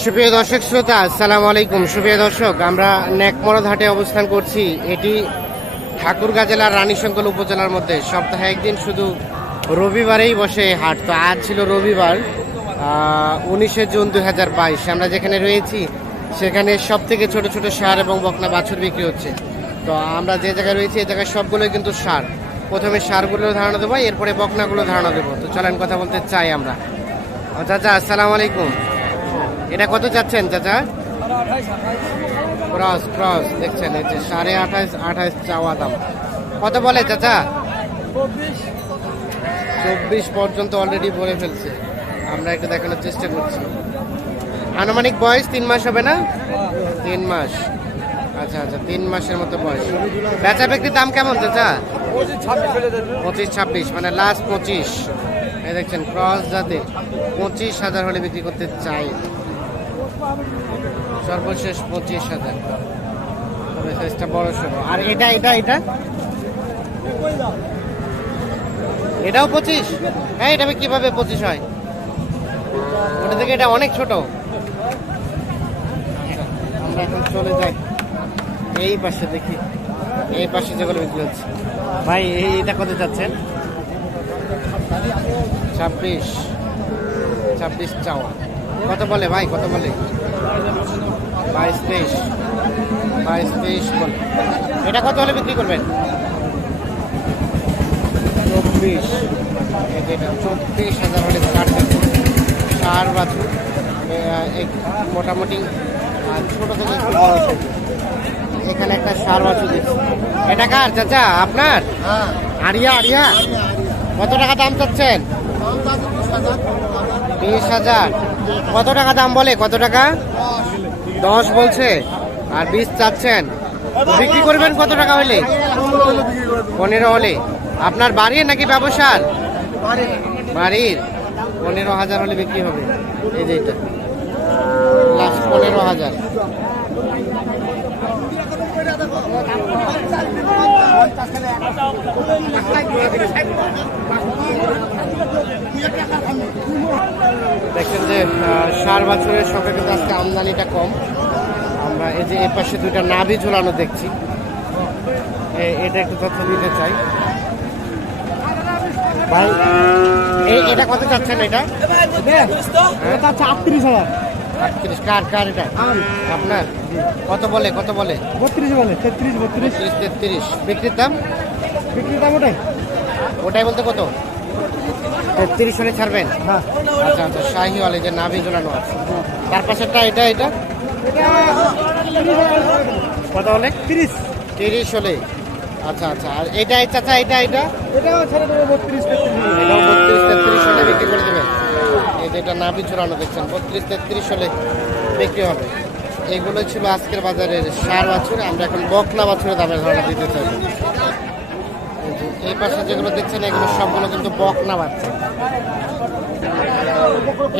সুপ্রিয় দর্শক শ্রোতা, আসসালামু আলাইকুম। সুপ্রিয় দর্শক, আমরা নেকমরদ হাটে অবস্থান করছি। এটি ঠাকুরগাঁ জেলার রানীশঙ্কল উপজেলার মধ্যে। সপ্তাহে একদিন শুধু রবিবারেই বসে এই হাট। তো আজ ছিল রবিবার উনিশে জুন দু হাজার বাইশ। আমরা যেখানে রয়েছি, সেখানে সব থেকে ছোট ছোট সার এবং বকনা বাছুর বিক্রি হচ্ছে। তো আমরা যে জায়গায় রয়েছি, এই জায়গায় সবগুলোই কিন্তু সার। প্রথমে সারগুলোর ধারণা দেবো, এরপরে বকনাগুলো ধারণা দেবো। তো চলেন কথা বলতে চাই আমরা। চাচা, আসসালামু আলাইকুম। এটা কত চাচ্ছেন, চাচা? ক্রস ক্রস দেখছেন, এই যে সাড়ে আঠাশ আঠাশ চাওয়া দাম। কত বলে, চাচা? চব্বিশ পর্যন্ত অলরেডি বলে ফেলছে। আমরা একটু দেখানোর চেষ্টা করছি। আনুমানিক বয়স তিন মাস হবে না? তিন মাস। আচ্ছা আচ্ছা তিন মাসের মতো বয়স। বেচা বিক্রির দাম কেমন, চাচা? পঁচিশ, ছাব্বিশ মানে লাস্ট পঁচিশ। দেখছেন ক্রস জাতের পঁচিশ হাজার হলে বিক্রি করতে চাই। সর্বশেষ পঁচিশ হাজার। সাইজটা বড় সড়ো। আর এটা এটা এটা? এটাও পঁচিশ? হ্যাঁ এটা আমি কীভাবে পঁচিশ হয়? ওটা থেকে এটা অনেক ছোট। আমরা এখন চলে যাই। এই পাশে দেখি। এই পাশে যেগুলো বিক্রি হচ্ছে। ভাই, এই, এটা কত চাচ্ছেন? ছাব্বিশ। ছাব্বিশ চাওয়া। কত বলে ভাই কত বলে? বাইশ তেইশ বাইশ তেইশ বলে। এটা কত হলে বিক্রি করবেন? চব্বিশ। এটা চব্বিশ হাজার হলে ছাড়বেন সার বাছুর এক মোটামুটি ছোটো থেকে একটু বড় এখানে একটা সার বাছুর দেখছি এটা কার চাচা? আপনার? আরিয়া আরিয়া? কত টাকা দাম চাচ্ছেন? বিশ হাজার। কত টাকা দাম বলে? কত টাকা? দশ বলছে। আর বিশ চাচ্ছেন। বিক্রি করবেন কত টাকা হলে? পনেরো হলে। আপনার বাড়ির নাকি ব্যবসার? বাড়ির। পনেরো হাজার হলে বিক্রি হবে। এই যে এটা। লাস্ট পনেরো হাজার। দেখছেন যে সার বছরের সঙ্গে কিন্তু আজকে আমদানিটা কম। আমরা এই যে এ পাশে দুইটা নাভি ঝোলানো দেখছি। এটা একটু তথ্য দিতে চাই। ভাই এটা কত চাচ্ছেন এটা? আটত্রিশ হাজার আটত্রিশ কার কার এটা? আপনার? কত বলে কত বলে? বত্রিশ বলে তেত্রিশ বত্রিশ। ত্রিশ তেত্রিশ। বিক্রির দাম? বিক্রির দাম ওটাই। ওটাই বলতে কত? তেত্রিশ হলে ছাড়বেন? হ্যাঁ। আচ্ছা আচ্ছা শাহি হলে যে নাভি ঝোলানো আছে। তার পাশেরটা এটা এটা? কত হলে? তিরিশ। তিরিশ হলে। আচ্ছা আচ্ছা আর এটা চাচা এটা এটা? এটাও ছেড়ে বত্রিশ এটাও বত্রিশ তেত্রিশ হলে বিক্রি করে দেবেন এই যে এটা নাভি ঝোলানো দেখছেন বত্রিশ তেত্রিশ হলে বিক্রি হবে। এগুলো ছিল আজকের বাজারের সার বাছুর। আমরা এখন বকনা বাছুরের দামের ধারণা দিতে চাই এই পাশে যেগুলো দেখছেন এগুলো সবগুলো কিন্তু বকনা বাচ্চা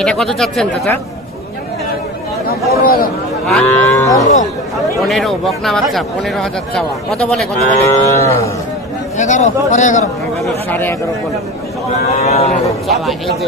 এটা কত চাচ্ছেন চাচা? পনেরো। বকনা বাচ্চা পনেরো হাজার চাওয়া। কত বলে কত বলে? এগারো পরে এগারো। এগারো সাড়ে এগারো বলে। চাওয়া এই যে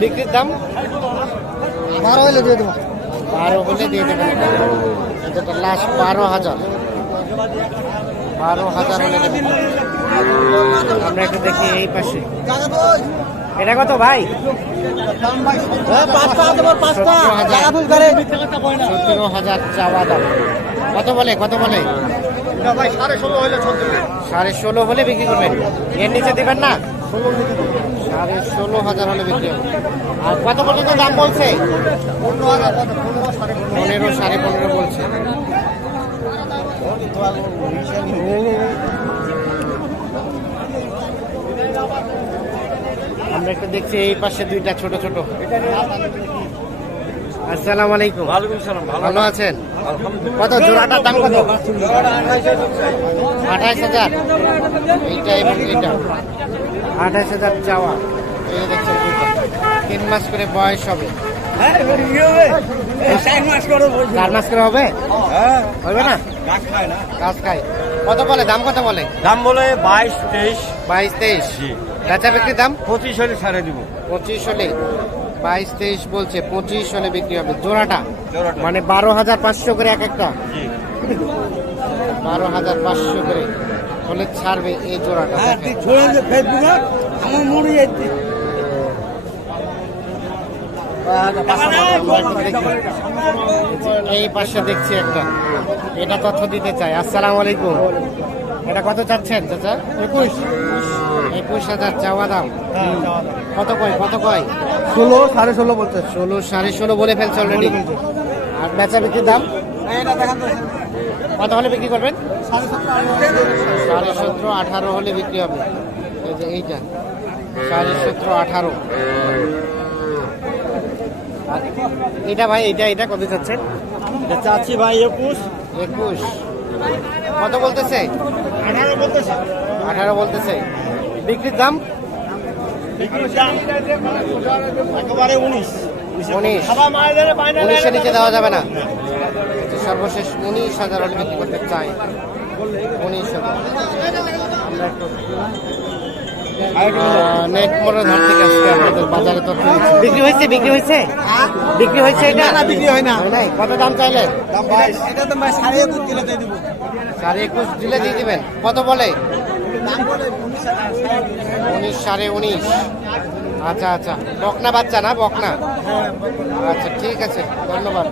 বিক্রির দাম? বারো হইলে দিয়ে দেবো। বারো হলে দিয়ে দেবেন। এটা লাস্ট বারো হাজার। বারো হাজার আমরা একটু দেখি এই পাশে। এটা কত ভাই? পাঁচটা সতেরো হাজার। চাওয়া দাম। কত বলে কত বলে? সাড়ে ষোলো হলে বিক্রি করবেন। এর নিচে দেবেন না? সাড়ে ষোলো হাজার হলে বিক্রি হবে। আর কত পর্যন্ত দাম বলছে? পনেরো সাড়ে পনেরো বলছে। আমরা একটু দেখছি এই পাশে দুইটা ছোট ছোট। আসসালামু আলাইকুম। ভালো আছেন? কত জোড়াটার দাম কত? আঠাইশ হাজার? এইটা এবং আঠাইশ হাজার চাওয়া। এই দেখছেন তিন মাস করে বয়স হবে। চার মাস করে হবে? হবে না? গাছ খায় কত বলে? দাম কত বলে? দাম বলে বাইশ তেইশ। বাইশ তেইশ? জি। বেচা বিক্রির দাম? পঁচিশ হলে ছাড়ে দিব। পঁচিশ হলে। বাইশ তেইশ বলছে পঁচিশ হলে বিক্রি হবে। জোড়াটা? মানে বারো হাজার পাঁচশো করে এক একটা? বারো হাজার পাঁচশো করে হলে ছাড়বে এই জোড়াটা। আমার মনে যাচ্ছে এই পাশে দেখছি একটা। এটা তথ্য দিতে চাই। আসসালামু আলাইকুম। এটা কত চাচ্ছেন চাচা? একুশ? একুশ হাজার চাওয়া দাম। কত কয় কত কয়? ষোলো সাড়ে ষোলো বলতে ষোলো সাড়ে ষোলো বলে ফেলছে অলরেডি আর বেচা বিক্রির দাম? কত হলে বিক্রি করবেন? সাড়ে সতেরো আঠারো হলে বিক্রি হবে। এই যে এইটা। সাড়ে সতেরো আঠারো। এটা ভাই এটা এটা কত চাচ্ছেন চাচ্ছি ভাই একুশ। একুশ। কত বলতেছে? আঠারো বলতেছে। আঠারো বলতেছে। বিক্রির দাম? একেবারে উনিশ। উনিশ। উনিশের নিচে দেওয়া যাবে না। সর্বশেষ উনিশ হাজার বিক্রি করতে চাই। উনিশ হাজার। আমরা একটু নেট মোড়ের ধার থেকে আজকে আপনাদের বাজারে দিচ্ছি। বিক্রি হয়েছে বিক্রি হয়েছে? বিক্রি হয়েছে এটা? না, বিক্রি হয় না। কত দাম চাইলেন এটা তো ভাই সাড়ে একুশ কিলো দিয়ে দিব। সাড়ে একুশ দিলে দিয়ে দিবেন। কত বলে? উনিশ উনিশ। সাড়ে উনিশ। আচ্ছা আচ্ছা। বকনা বাচ্চা না বকনা। আচ্ছা ঠিক আছে। ধন্যবাদ।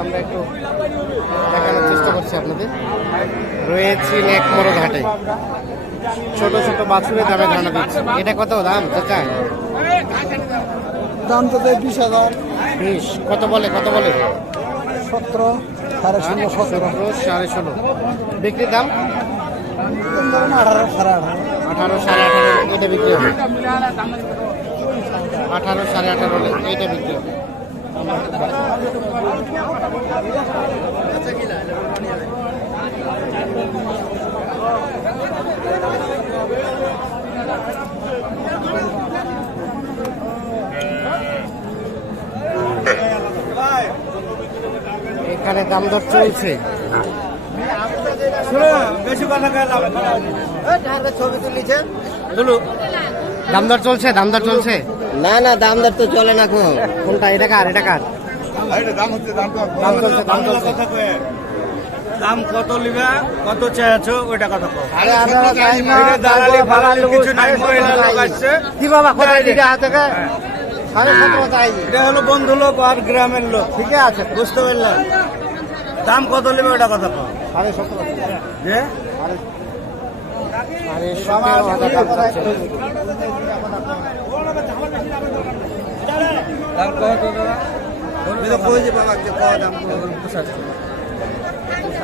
আমরা একটু দেখানোর চেষ্টা করছি আপনাদের? রয়েছি নেকমরো ঘাটে। ছোট ছোট বাছুরের দামে ধারণা দিচ্ছে। এটা কত দাম চাচা? দাম তো বিশ হাজার। বিশ। কত বলে কত বলে? সতেরো সাড়ে ষোলো সতেরো। সাড়ে ষোলো। বিক্রির দাম? আঠারো সাড়ে আঠারো। আঠারো সাড়ে আঠারো এটা বিক্রি হবে। আঠারো সাড়ে আঠারো এইটা বিক্রি হবে। এখানে দাম দর চলছে। দাম দর চলছে দাম দর চলছে? না না দাম দর তো চলে না কোনটা এটা কার এটা কার? দাম হচ্ছে দাম দাম চলছে দাম চলছে। দাম কত লিবা? কত চাইছো? ওইটা কথা না, দালালি ফালালি কিছু নাই, মহিলা লোক আসছে। কি বাবা কোথায় দিকে হাত থেকে সাড়ে সতেরো চাই এটা হলো বন্ধু লোক আর গ্রামের লোক। ঠিক আছে। বুঝতে পারলেন দাম কত লিবে ওইটা কথা কও। সাড়ে সতেরো যে দাম কত দাদা? তো কই যে বাবা যে কত দাম?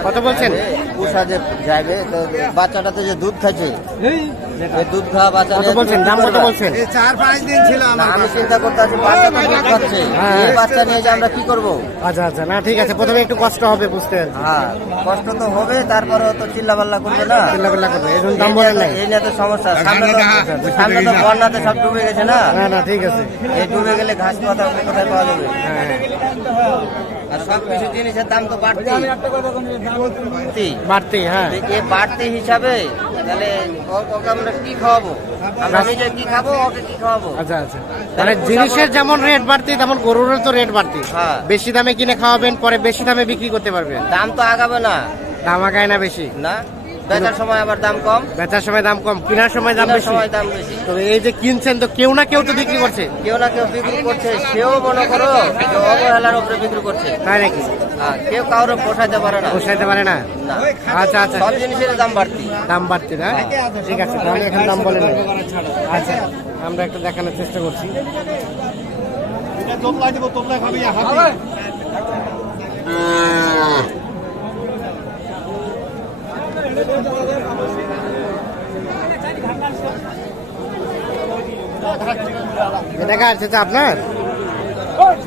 কত বলছেন? পোষা যে যাবে তো বাচ্চাটা তো যে দুধ খাচ্ছে দুধ খাওয়া বাচ্চা কত বলছেন? দাম কত বলছেন? চার পাঁচ দিন ছিল না, আমি চিন্তা করতে আছি বাচ্চা দুধ খাচ্ছে। হ্যাঁ। এই বাচ্চা নিয়ে যে আমরা কি করব? আচ্ছা আচ্ছা। না ঠিক আছে প্রথমে একটু কষ্ট হবে বুঝতে হ্যাঁ কষ্ট তো হবে তারপরে তো চিল্লা পাল্লা করবে না। চিল্লাপাল্লা করবে এই জন্য দাম এই বলেন নিয়ে নাই। তো- এই নিয়ে তো সমস্যা সামনে তো সামনে তো বন্যাতে সব ডুবে গেছে না? না না ঠিক আছে। এই ডুবে গেলে ঘাস পাতা কোথায় পাওয়া যাবে? হ্যাঁ। আর সব কিছু জিনিসের দাম তো বাড়তি। বাড়তি। হ্যাঁ। বাড়তি হিসাবে তাহলে ওকে আমরা কি খাওয়াবো? আমরা নিজে কি খাব ওকে কি খাওয়াবো? আচ্ছা আচ্ছা। তাহলে জিনিসের যেমন রেট বাড়তি তেমন গরুরও তো রেট বাড়তি। হ্যাঁ। বেশি দামে কিনে খাওয়াবেন পরে বেশি দামে বিক্রি করতে পারবেন। দাম তো আগাবে না। দাম আগায় না বেশি। না? বেচার সময় আবার দাম কম। বেচার সময় দাম কম কেনার সময় দাম বেশি। সময় দাম বেশি। তো এই যে কিনছেন তো কেউ না কেউ তো বিক্রি করছে। কেউ না কেউ বিক্রি করছে সেও মনে করো অবহেলার উপরে বিক্রি করছে। তাই নাকি? হ্যাঁ, কেউ কারোর পোষাইতে পারে না। পোষাইতে পারে না? আচ্ছা আচ্ছা। সব জিনিসের দাম বাড়তি। দাম বাড়তি না? ঠিক আছে তাহলে এখন দাম বলেন না। আচ্ছা আমরা একটু দেখানোর চেষ্টা করছি। তোমলাই দিব তোমলাই খাবি এটা আপনার?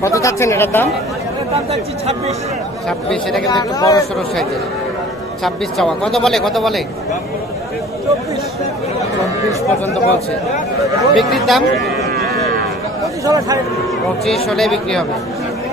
কত চাচ্ছেন এটার দাম? ছাব্বিশ, এটা কিন্তু একটু বড় সড়ো সাইজের। ছাব্বিশ চাওয়া। কত বলে? কত বলে? চব্বিশ পর্যন্ত বলছে। বিক্রির দাম? পঁচিশ হলে বিক্রি হবে।